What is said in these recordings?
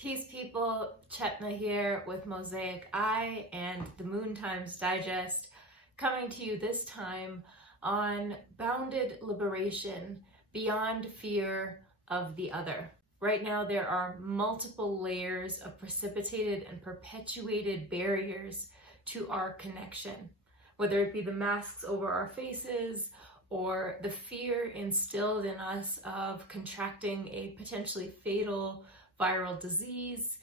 Peace people, Chetna here with Mosaic Eye and the Moon Times Digest, coming to you this time on bounded liberation beyond fear of the other. Right now there are multiple layers of precipitated and perpetuated barriers to our connection, whether it be the masks over our faces or the fear instilled in us of contracting a potentially fatal viral disease,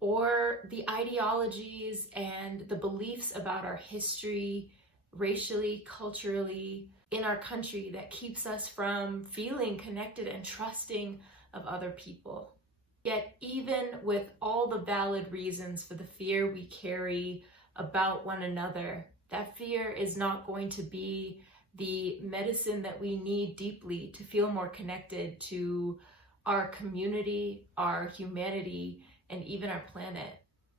or the ideologies and the beliefs about our history, racially, culturally, in our country that keeps us from feeling connected and trusting of other people. Yet even with all the valid reasons for the fear we carry about one another, that fear is not going to be the medicine that we need deeply to feel more connected to our community, our humanity, and even our planet.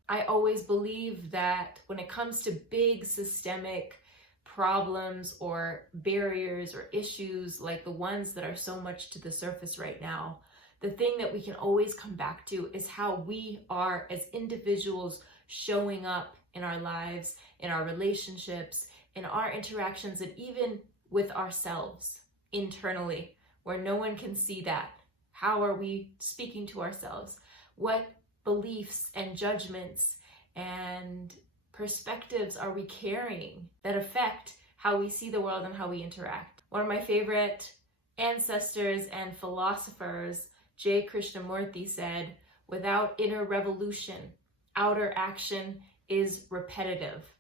I always believe that when it comes to big systemic problems or barriers or issues like the ones that are so much to the surface right now, the thing that we can always come back to is how we are as individuals showing up in our lives, in our relationships, in our interactions, and even with ourselves internally, where no one can see that. How are we speaking to ourselves? What beliefs and judgments and perspectives are we carrying that affect how we see the world and how we interact? One of my favorite ancestors and philosophers, J. Krishnamurti, said, "Without inner revolution, outer action is repetitive."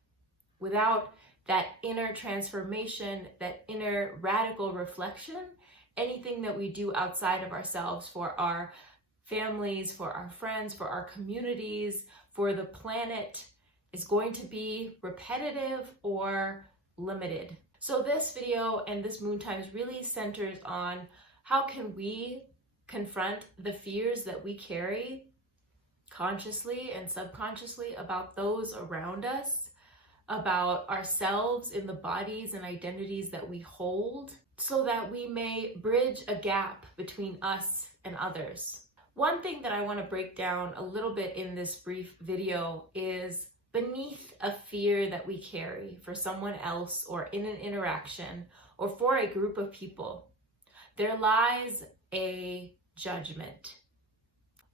Without that inner transformation, that inner radical reflection, anything that we do outside of ourselves for our families, for our friends, for our communities, for the planet is going to be repetitive or limited. So this video and this Moon Times really centers on how can we confront the fears that we carry consciously and subconsciously about those around us, about ourselves in the bodies and identities that we hold, so that we may bridge a gap between us and others. One thing that I want to break down a little bit in this brief video is beneath a fear that we carry for someone else or in an interaction or for a group of people, there lies a judgment.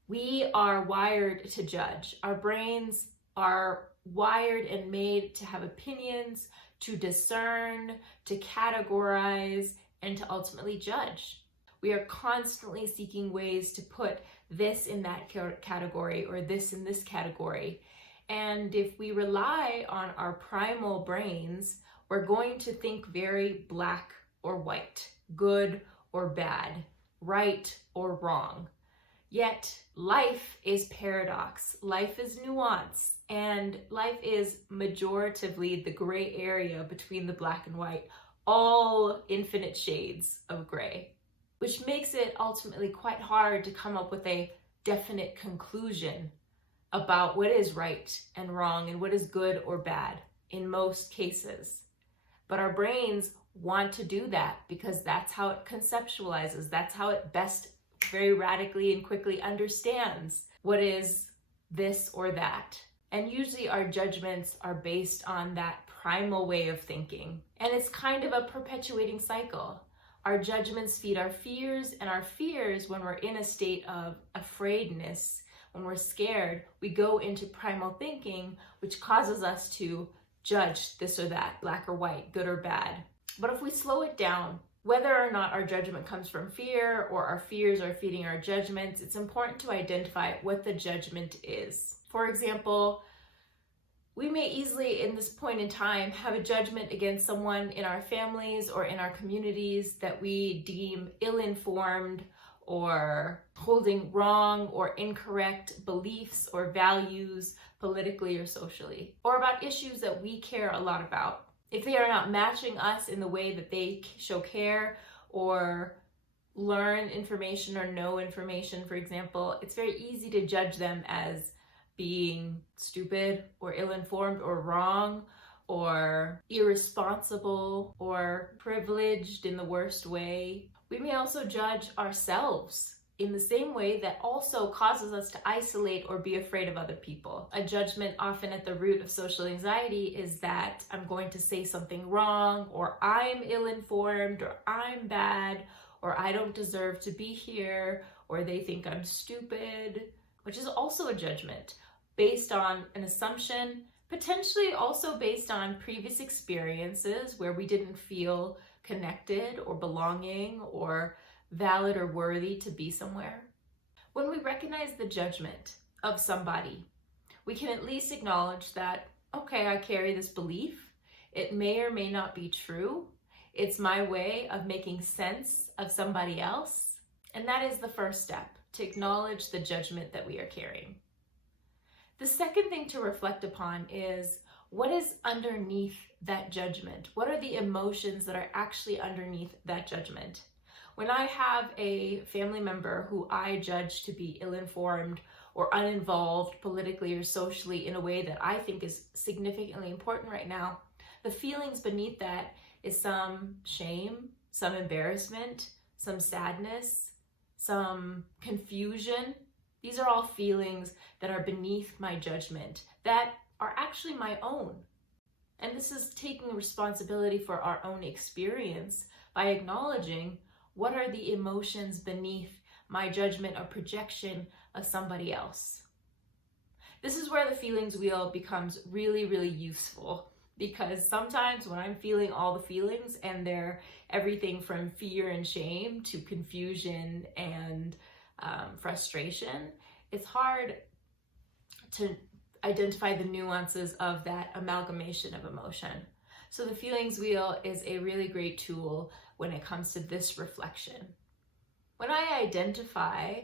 We are wired to judge. Our brains are wired and made to have opinions, to discern, to categorize, and to ultimately judge. We are constantly seeking ways to put this in that category or this in this category. And if we rely on our primal brains, we're going to think very black or white, good or bad, right or wrong. Yet life is paradox, life is nuance, and life is majoritively the gray area between the black and white, all infinite shades of gray, which makes it ultimately quite hard to come up with a definite conclusion about what is right and wrong and what is good or bad in most cases. But our brains want to do that because that's how it conceptualizes, that's how it best very radically and quickly understands what is this or that. And usually our judgments are based on that primal way of thinking. And it's kind of a perpetuating cycle. Our judgments feed our fears, and our fears, when we're in a state of afraidness, when we're scared, we go into primal thinking, which causes us to judge this or that, black or white, good or bad. But if we slow it down, whether or not our judgment comes from fear or our fears are feeding our judgments, it's important to identify what the judgment is. For example, we may easily, in this point in time, have a judgment against someone in our families or in our communities that we deem ill-informed or holding wrong or incorrect beliefs or values politically or socially, or about issues that we care a lot about. If they are not matching us in the way that they show care or learn information or know information, for example, it's very easy to judge them as being stupid or ill-informed or wrong or irresponsible or privileged in the worst way. We may also judge ourselves in the same way that also causes us to isolate or be afraid of other people. A judgment often at the root of social anxiety is that I'm going to say something wrong, or I'm ill-informed, or I'm bad, or I don't deserve to be here, or they think I'm stupid, which is also a judgment based on an assumption, potentially also based on previous experiences where we didn't feel connected or belonging or valid or worthy to be somewhere. When we recognize the judgment of somebody, we can at least acknowledge that, okay, I carry this belief. It may or may not be true. It's my way of making sense of somebody else. And that is the first step, to acknowledge the judgment that we are carrying. The second thing to reflect upon is, what is underneath that judgment? What are the emotions that are actually underneath that judgment? When I have a family member who I judge to be ill-informed or uninvolved politically or socially in a way that I think is significantly important right now, the feelings beneath that is some shame, some embarrassment, some sadness, some confusion. These are all feelings that are beneath my judgment that are actually my own. And this is taking responsibility for our own experience by acknowledging what are the emotions beneath my judgment or projection of somebody else. This is where the feelings wheel becomes really, really useful, because sometimes when I'm feeling all the feelings, and they're everything from fear and shame to confusion and frustration, it's hard to identify the nuances of that amalgamation of emotion. So the feelings wheel is a really great tool when it comes to this reflection. When I identify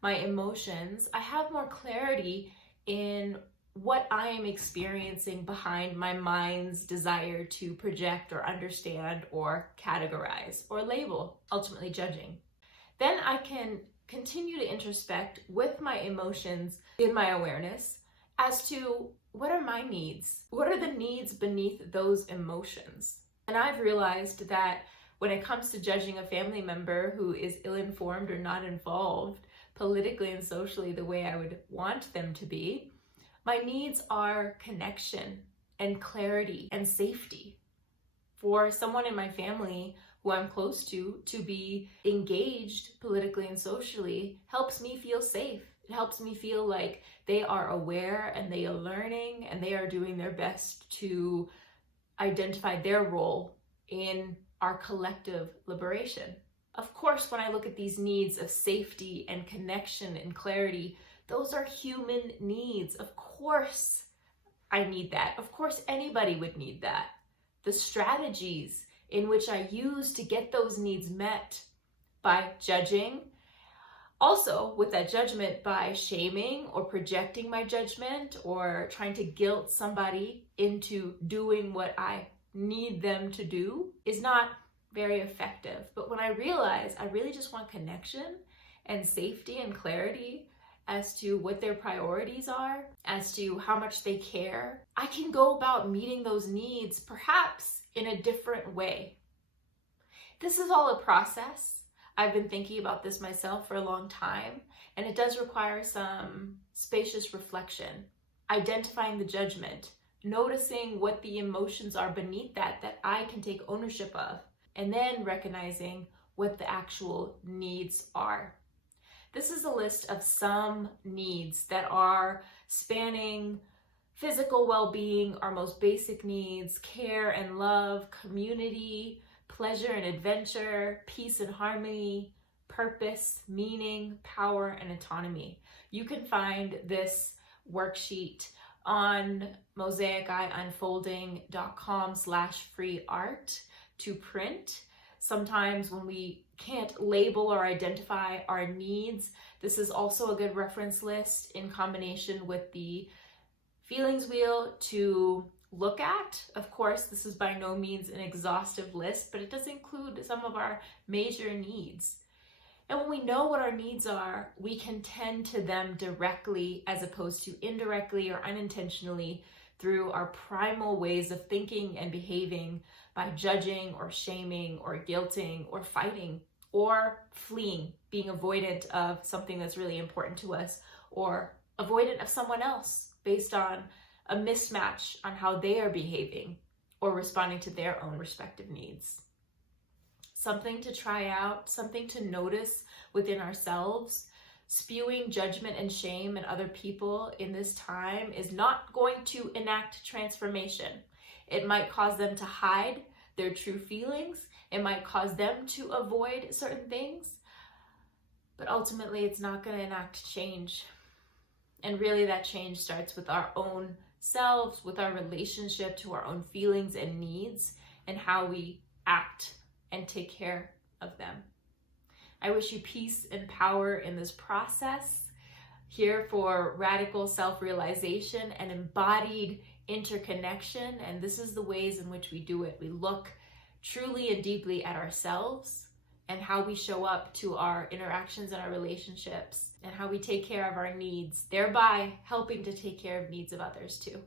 my emotions, I have more clarity in what I am experiencing behind my mind's desire to project or understand or categorize or label, ultimately judging. Then I can continue to introspect with my emotions in my awareness as to, what are my needs? What are the needs beneath those emotions? And I've realized that when it comes to judging a family member who is ill-informed or not involved politically and socially the way I would want them to be, my needs are connection and clarity and safety. For someone in my family who I'm close to be engaged politically and socially helps me feel safe. It helps me feel like they are aware and they are learning and they are doing their best to identify their role in our collective liberation. Of course, when I look at these needs of safety and connection and clarity, those are human needs. Of course, I need that. Of course, anybody would need that. The strategies in which I use to get those needs met by judging, also with that judgment by shaming or projecting my judgment or trying to guilt somebody into doing what I need them to do, is not very effective. But when I realize I really just want connection and safety and clarity as to what their priorities are, as to how much they care, I can go about meeting those needs perhaps in a different way. This is all a process. I've been thinking about this myself for a long time, and it does require some spacious reflection, identifying the judgment, noticing what the emotions are beneath that I can take ownership of, and then recognizing what the actual needs are. This is a list of some needs that are spanning physical well-being, our most basic needs, care and love, community, pleasure and adventure, peace and harmony, purpose, meaning, power, and autonomy. You can find this worksheet on mosaicunfolding.com/free art to print. Sometimes when we can't label or identify our needs, this is also a good reference list in combination with the feelings wheel to look at. Of course, this is by no means an exhaustive list, but it does include some of our major needs. And when we know what our needs are, we can tend to them directly as opposed to indirectly or unintentionally through our primal ways of thinking and behaving by judging or shaming or guilting or fighting or fleeing. being avoidant of something that's really important to us, or avoidant of someone else based on a mismatch on how they are behaving or responding to their own respective needs. Something to try out, something to notice within ourselves. Spewing judgment and shame in other people in this time is not going to enact transformation. It might cause them to hide their true feelings. It might cause them to avoid certain things. But ultimately, it's not going to enact change. And really, that change starts with our own selves, with our relationship to our own feelings and needs, and how we act and take care of them. I wish you peace and power in this process, here for radical self-realization and embodied interconnection. And this is the ways in which we do it. We look truly and deeply at ourselves and how we show up to our interactions and our relationships, and how we take care of our needs, thereby helping to take care of needs of others too.